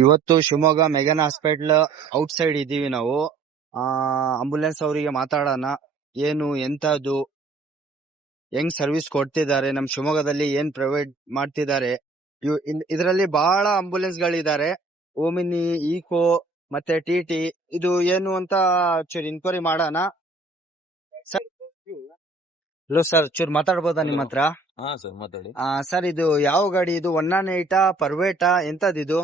ಇವತ್ತು Shivamogga McGann hospital out side ಇದೀವಿ ನಾವು. ಆಂಬುಲೆನ್ಸ್ ಅವರಿಗೆ ಮಾತಾಡೋಣ. ಏನು ಎಂತದು, ಹೆಂಗ್ ಸರ್ವಿಸ್ ಕೊಡ್ತಿದ್ದಾರೆ, ನಮ್ ಶಿವಮೊಗ್ಗದಲ್ಲಿ ಏನ್ ಪ್ರೊವೈಡ್ ಮಾಡ್ತಿದ್ದಾರೆ. ಇದರಲ್ಲಿ ಬಹಳ ಆಂಬುಲೆನ್ಸ್ ಗಳಿದ್ದಾರೆ. ಓಮಿನಿ, ಈಕೋ ಮತ್ತೆ ಟಿಟಿ. ಇದು ಏನು ಅಂತ ಚೂರು ಇನ್ಕ್ವೈರಿ ಮಾಡೋಣ. ಹಲೋ ಸರ್, ಚೂರು ಮಾತಾಡ್ಬೋದಾ ನಿಮ್ಮ ಹತ್ರ? ಹಾ ಸರ್ ಮಾತಾಡಿ. ಸರ್, ಇದು ಯಾವ ಗಾಡಿ? ಇದು 108 ಪರ್ವೇಟಾ ಎಂತದಿದು?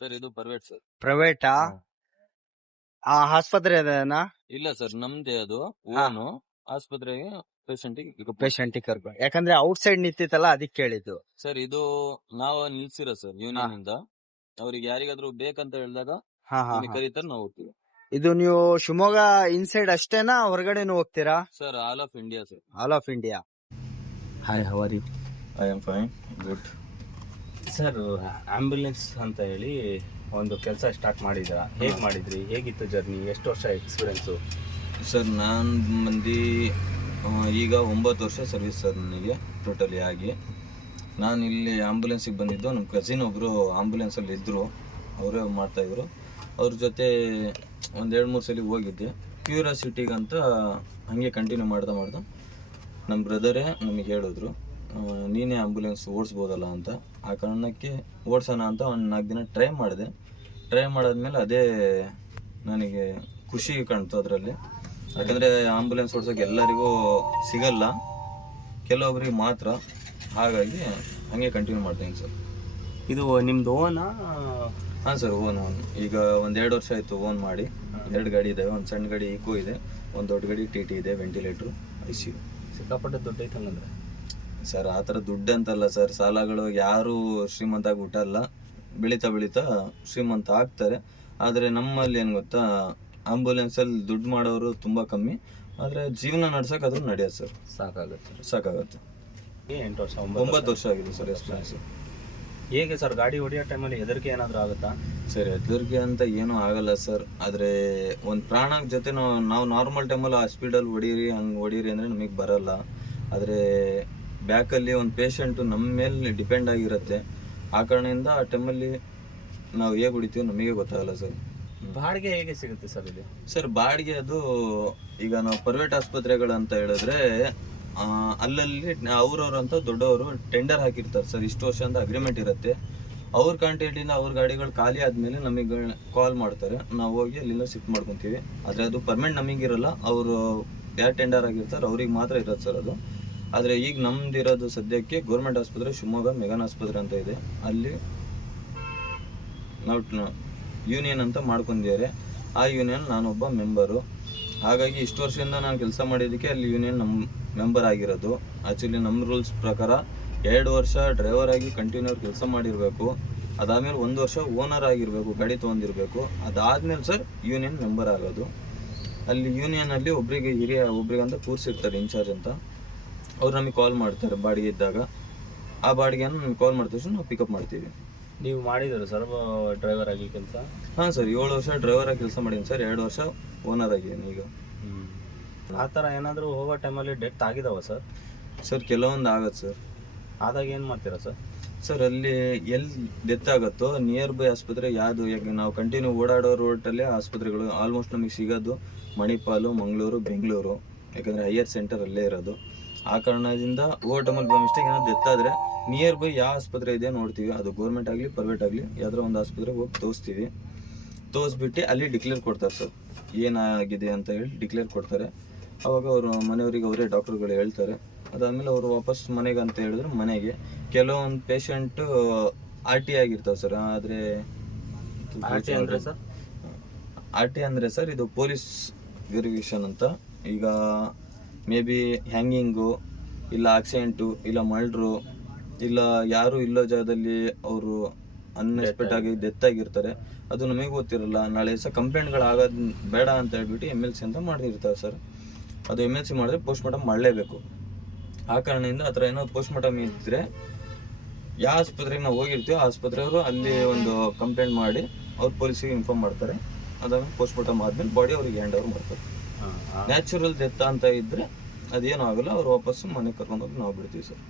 ಸರ್ ಇದು ಪ್ರೈವೇಟ್ ಸರ್. ಪ್ರೈವೇಟಾ? ಆಸ್ಪತ್ರೆ ಅದೇನಾ? ಇಲ್ಲ ಸರ್, ನಮ್ದೇ ಅದು ಓನು. ಆಸ್ಪತ್ರೆಗೆ ಪೇಷಂಟ್ ಕರ್ಕೊಂಡು, ಯಾಕಂದ್ರೆ ಔಟ್ ಸೈಡ್ ನಿಂತಿತ್ತಲ್ಲ, ಅದಕ್ಕೆ ಕೇಳಿದ್ದು. ಸರ್ ಇದು ನಾವು ನಿಲ್ಸಿರೋ ಸರ್ ಯೂನಿಯನ್ ಇಂದ. ಅವ್ರಿಗೆ ಯಾರಿಗಾದ್ರೂ ಬೇಕಂತ ಹೇಳಿದಾಗ ಕರೀತಾರೆ, ನಾವು ಹೋಗ್ತೀವಿ. ಇದು ನೀವು ಶಿವಮೊಗ್ಗ ಇನ್ಸೈಡ್ ಅಷ್ಟೇನಾ, ಹೊರಗಡೆನು ಹೋಗ್ತೀರಾ? Sir all of India sir. All of India. Hi, how are you? I am fine, good. Sir, ambulance ಅಂತ ಹೇಳಿ ಒಂದು ಕೆಲಸ ಸ್ಟಾರ್ಟ್ ಮಾಡಿದ್ರಾ? ಹೇಗೆ ಮಾಡಿದ್ರಿ? ಹೇಗಿತ್ತು ಜರ್ನಿ? ಎಷ್ಟು ವರ್ಷ ಎಕ್ಸ್ಪೀರಿಯನ್ಸು? ಸರ್ ನಾನು ಈಗ 9 ವರ್ಷ ಸರ್ವಿಸ್ ಸರ್ ನನಗೆ ಟೋಟಲಿ ಆಗಿ. ನಾನು ಇಲ್ಲಿ ಆಂಬುಲೆನ್ಸಿಗೆ ಬಂದಿದ್ದು, ನಮ್ಮ ಕಸಿನ್ ಒಬ್ಬರು ಆಂಬುಲೆನ್ಸಲ್ಲಿ ಇದ್ದರು, ಅವರೇ ಮಾಡ್ತಾಯಿದ್ರು. ಅವ್ರ ಜೊತೆ ಒಂದು 2-3 ಸಲ ಹೋಗಿದ್ದೆ ಕ್ಯೂರಿಯಾಸಿಟಿಗಂತ. ಹಾಗೆ ಕಂಟಿನ್ಯೂ ಮಾಡ್ತಾ ನಮ್ಮ ಬ್ರದರೇ ನಮಗೆ ಹೇಳಿದ್ರು, ನೀನೇ ಆಂಬುಲೆನ್ಸ್ ಓಡಿಸ್ಬೋದಲ್ಲ ಅಂತ. ಆ ಕಾರಣಕ್ಕೆ ಓಡಿಸೋಣ ಅಂತ ಒಂದು 4 ದಿನ ಟ್ರೈ ಮಾಡಿದೆ. ಟ್ರೈ ಮಾಡಾದ್ಮೇಲೆ ಅದೇ ನನಗೆ ಖುಷಿ ಕಾಣ್ತು ಅದರಲ್ಲಿ. ಯಾಕಂದರೆ ಆಂಬುಲೆನ್ಸ್ ಓಡಿಸೋಕೆ ಎಲ್ಲರಿಗೂ ಸಿಗಲ್ಲ, ಕೆಲವೊಬ್ಬರಿಗೆ ಮಾತ್ರ. ಹಾಗಾಗಿ ಹಾಗೆ ಕಂಟಿನ್ಯೂ ಮಾಡ್ತೀನಿ ಸರ್. ಇದು ನಿಮ್ದು ಓನಾ? ಹಾಂ ಸರ್, ಓನ್. ಈಗ 1-2 ವರ್ಷ ಆಯಿತು ಓನ್ ಮಾಡಿ. 2 ಗಾಡಿ ಇದ್ದಾವೆ. ಒಂದು ಸಣ್ಣ ಗಾಡಿ ಈಕೋ ಇದೆ, ಒಂದು ದೊಡ್ಡ ಗಾಡಿ ಟಿ ಟಿ ಇದೆ, ವೆಂಟಿಲೇಟ್ರು, ICU. ಸಿಕ್ಕಾಪಟ್ಟೆ ದುಡ್ಡು ಐತೆ ಹಂಗಂದ್ರೆ? ಸರ್ ಆ ಥರ ದುಡ್ಡು ಅಂತಲ್ಲ ಸರ್, ಸಾಲಗಳು ಯಾರೂ ಶ್ರೀಮಂತ ಆಗಿ ಹುಟ್ಟಲ್ಲ. ಬೆಳೀತಾ ಬೆಳೀತಾ ಶ್ರೀಮಂತ ಆಗ್ತಾರೆ. ಆದರೆ ನಮ್ಮಲ್ಲಿ ಏನು ಗೊತ್ತಾ, ಆಂಬುಲೆನ್ಸಲ್ಲಿ ದುಡ್ಡು ಮಾಡೋರು ತುಂಬ ಕಮ್ಮಿ. ಆದರೆ ಜೀವನ ನಡ್ಸೋಕೆ ಅದು ನಡೆಯೋದು ಸರ್. ಸಾಕಾಗುತ್ತೆ. 8 ವರ್ಷ 9 ವರ್ಷ ಆಗಿದೆ ಸರ್ ಎಕ್ಸ್ಪೀರಿಯನ್ಸ್. ಹೇಗೆ ಸರ್ ಗಾಡಿ ಹೊಡೆಯೋ ಟೈಮಲ್ಲಿ ಹೆದರಿಕೆ ಏನಾದರೂ ಆಗುತ್ತಾ? ಸರ್ ಹೆದರಿಕೆ ಅಂತ ಏನೂ ಆಗಲ್ಲ ಸರ್. ಆದರೆ ಒಂದು ಪ್ರಾಣ ಜೊತೆ ನಾವು ನಾರ್ಮಲ್ ಟೈಮಲ್ಲಿ ಆ ಸ್ಪೀಡಲ್ಲಿ ಹೊಡೀರಿ ಅಂದರೆ ನಮಗೆ ಬರಲ್ಲ. ಆದರೆ ಬ್ಯಾಕಲ್ಲಿ ಒಂದು ಪೇಷಂಟು ನಮ್ಮ ಮೇಲೆ ಡಿಪೆಂಡ್ ಆಗಿರುತ್ತೆ. ಆ ಕಾರಣದಿಂದ ಆ ಟೈಮಲ್ಲಿ ನಾವು ಹೇಗೆ ಹೊಡಿತೀವಿ ನಮಗೆ ಗೊತ್ತಾಗಲ್ಲ ಸರ್. ಬಾಡಿಗೆ ಹೇಗೆ ಸಿಗುತ್ತೆ ಸರ್ ಇದು? ಸರ್ ಬಾಡಿಗೆ ಅದು ಈಗ ನಾವು ಪ್ರೈವೇಟ್ ಆಸ್ಪತ್ರೆಗಳಂತ ಹೇಳಿದ್ರೆ ಅಲ್ಲಲ್ಲಿ ಅವ್ರವ್ರಂತ ದೊಡ್ಡವರು ಟೆಂಡರ್ ಹಾಕಿರ್ತಾರೆ ಸರ್. ಇಷ್ಟು ವರ್ಷ ಅಂತ ಅಗ್ರಿಮೆಂಟ್ ಇರುತ್ತೆ. ಅವ್ರ ಕಾಂಟ್ಯಾಕ್ಟಿಂದ ಅವ್ರ ಗಾಡಿಗಳು ಖಾಲಿ ಆದಮೇಲೆ ನಮಗೆ ಕಾಲ್ ಮಾಡ್ತಾರೆ. ನಾವು ಹೋಗಿ ಅಲ್ಲಿಂದ ಶಿಫ್ಟ್ ಮಾಡ್ಕೊತೀವಿ. ಆದರೆ ಅದು ಪರ್ಮನೆಂಟ್ ನಮಗಿರಲ್ಲ. ಅವರು ಯಾರು ಟೆಂಡರ್ ಆಗಿರ್ತಾರೆ ಅವ್ರಿಗೆ ಮಾತ್ರ ಇರೋದು ಸರ್ ಅದು. ಆದರೆ ಈಗ ನಮ್ದಿರೋದು ಸದ್ಯಕ್ಕೆ ಗೌರ್ಮೆಂಟ್ ಆಸ್ಪತ್ರೆ ಶಿವಮೊಗ್ಗ ಮೆಗನ್ ಆಸ್ಪತ್ರೆ ಅಂತ ಇದೆ. ಅಲ್ಲಿ ನಾವು ಯೂನಿಯನ್ ಅಂತ ಮಾಡ್ಕೊಂಡಿದ್ದಾರೆ. ಆ ಯೂನಿಯನ್ ನಾನೊಬ್ಬ ಮೆಂಬರು. ಹಾಗಾಗಿ ಇಷ್ಟು ವರ್ಷದಿಂದ ನಾನು ಕೆಲಸ ಮಾಡಿದ್ದಕ್ಕೆ ಅಲ್ಲಿ ಯೂನಿಯನ್ ನಮ್ಮ ಮೆಂಬರ್ ಆಗಿರೋದು. ಆ್ಯಕ್ಚುಲಿ ನಮ್ಮ ರೂಲ್ಸ್ ಪ್ರಕಾರ 2 ವರ್ಷ ಡ್ರೈವರ್ ಆಗಿ ಕಂಟಿನ್ಯೂ ಕೆಲಸ ಮಾಡಿರಬೇಕು. ಅದಾದಮೇಲೆ 1 ವರ್ಷ ಓನರ್ ಆಗಿರಬೇಕು, ಗಾಡಿ ತೊಗೊಂಡಿರಬೇಕು. ಅದಾದಮೇಲೆ ಸರ್ ಯೂನಿಯನ್ ಮೆಂಬರ್ ಆಗೋದು. ಅಲ್ಲಿ ಯೂನಿಯನಲ್ಲಿ ಒಬ್ರಿಗಂತ ಕೂರಿಸಿರ್ತಾರೆ, ಇನ್ಚಾರ್ಜ್ ಅಂತ. ಅವ್ರು ನಮಗೆ ಕಾಲ್ ಮಾಡ್ತಾರೆ ಬಾಡಿಗೆ ಇದ್ದಾಗ. ಆ ಬಾಡಿಗೆಯನ್ನು ನಮಗೆ ಕಾಲ್ ಮಾಡ್ತೀವಿ, ನಾವು ಪಿಕಪ್ ಮಾಡ್ತೀವಿ. ನೀವು ಮಾಡಿದ್ರು ಸರ್ ಡ್ರೈವರ್ ಆಗಿ ಕೆಲಸ? ಹಾಂ ಸರ್, 7 ವರ್ಷ ಡ್ರೈವರ್ ಆಗಿ ಕೆಲಸ ಮಾಡೀನಿ ಸರ್. 2 ವರ್ಷ ಓನರ್ ಆಗಿದ್ದೀನಿ ಈಗ. ಆ ಥರ ಏನಾದರೂ ಹೋಗೋ ಟೈಮಲ್ಲಿ ಡೆತ್ ಆಗಿದಾವ ಸರ್? ಸರ್ ಕೆಲವೊಂದು ಆಗತ್ತೆ ಸರ್. ಆದಾಗ ಏನು ಮಾಡ್ತೀರಾ ಸರ್? ಸರ್ ಅಲ್ಲಿ ಎಲ್ಲಿ ಡೆತ್ ಆಗುತ್ತೋ ನಿಯರ್ ಬೈ ಆಸ್ಪತ್ರೆ ಯಾವುದು, ಈಗ ನಾವು ಕಂಟಿನ್ಯೂ ಓಡಾಡೋ ರೋಡಲ್ಲೇ ಆಸ್ಪತ್ರೆಗಳು ಆಲ್ಮೋಸ್ಟ್ ನಮಗೆ ಸಿಗೋದು ಮಣಿಪಾಲು, ಮಂಗಳೂರು, ಬೆಂಗಳೂರು. ಯಾಕಂದರೆ ಹೈಯರ್ ಸೆಂಟರ್ ಅಲ್ಲೇ ಇರೋದು. ಆ ಕಾರಣದಿಂದ ಓವರ್ ಟೈಮಲ್ಲಿ ಬೈ ಮಿಸ್ಟೇಕ್ ಏನಾದ್ರು ಡೆತ್ ಆದರೆ ನಿಯರ್ ಬೈ ಯಾವ ಆಸ್ಪತ್ರೆ ಇದೆ ನೋಡ್ತೀವಿ. ಅದು ಗೌರ್ಮೆಂಟ್ ಆಗಲಿ ಪ್ರೈವೇಟ್ ಆಗಲಿ ಯಾವ್ದಾರ ಒಂದು ಆಸ್ಪತ್ರೆಗೆ ಹೋಗಿ ತೋರಿಸ್ತೀವಿ. ತೋರಿಸ್ಬಿಟ್ಟು ಅಲ್ಲಿ ಡಿಕ್ಲೇರ್ ಕೊಡ್ತಾರೆ ಸರ್, ಏನಾಗಿದೆ ಅಂತ ಹೇಳಿ ಡಿಕ್ಲೇರ್ ಕೊಡ್ತಾರೆ. ಅವಾಗ ಅವರು ಮನೆಯವರಿಗೆ ಅವರೇ ಡಾಕ್ಟ್ರುಗಳು ಹೇಳ್ತಾರೆ. ಅದಾದಮೇಲೆ ಅವರು ವಾಪಸ್ ಮನೆಗೆ ಅಂತ ಹೇಳಿದ್ರೆ ಮನೆಗೆ. ಕೆಲವೊಂದು ಪೇಷಂಟು RT ಆಗಿರ್ತಾವೆ ಸರ್. ಆದರೆ RT ಅಂದರೆ ಸರ್? RT ಅಂದರೆ ಸರ್ ಇದು ಪೊಲೀಸ್ ವೆರಿಫಿಕೇಷನ್ ಅಂತ. ಈಗ ಮೇ ಬಿ ಹ್ಯಾಂಗಿಂಗು, ಇಲ್ಲ ಆಕ್ಸಿಡೆಂಟು, ಇಲ್ಲ ಮರ್ಡ್ರು, ಇಲ್ಲ ಯಾರು ಇಲ್ಲೋ ಜಾಗದಲ್ಲಿ ಅವರು ಅನ್ಎಕ್ಸ್ಪೆಕ್ಟ್ ಆಗಿ ಡೆತ್ ಆಗಿರ್ತಾರೆ. ಅದು ನಮಗೆ ಗೊತ್ತಿರಲ್ಲ. ನಾಳೆ ಸಹ ಕಂಪ್ಲೇಂಟ್ಗಳಾಗೋದು ಬೇಡ ಅಂತ ಹೇಳ್ಬಿಟ್ಟು MLC ಅಂತ ಮಾಡಿರ್ತಾರೆ ಸರ್. ಅದು MLC ಮಾಡಿದ್ರೆ ಪೋಸ್ಟ್ ಮಾರ್ಟಮ್ ಮಾಡಲೇಬೇಕು. ಆ ಕಾರಣದಿಂದ ಆ ಥರ ಏನೋ ಪೋಸ್ಟ್ ಮಾರ್ಟಮ್ ಇದ್ದರೆ ಯಾವ ಆಸ್ಪತ್ರೆಗೆ ನಾವು ಹೋಗಿರ್ತೀವೋ ಆ ಆಸ್ಪತ್ರೆಯವರು ಅಲ್ಲಿ ಒಂದು ಕಂಪ್ಲೇಂಟ್ ಮಾಡಿ ಅವ್ರು ಪೊಲೀಸಿಗೆ ಇನ್ಫಾರ್ಮ್ ಮಾಡ್ತಾರೆ. ಅದಾದ್ಮೇಲೆ ಪೋಸ್ಟ್ ಮಾರ್ಟಮ್ ಆದಮೇಲೆ ಬಾಡಿ ಅವ್ರಿಗೆ ಹ್ಯಾಂಡ್ ಓವರ್ ಮಾಡ್ತಾರೆ. ನ್ಯಾಚುರಲ್ ಡೆತ್ ಅಂತ ಇದ್ದರೆ ಅದೇನೂ ಆಗೋಲ್ಲ. ಅವ್ರು ವಾಪಸ್ಸು ಮನೆಗೆ ಕರ್ಕೊಂಡೋಗಿ ನಾವು ಬಿಡ್ತೀವಿ ಸರ್.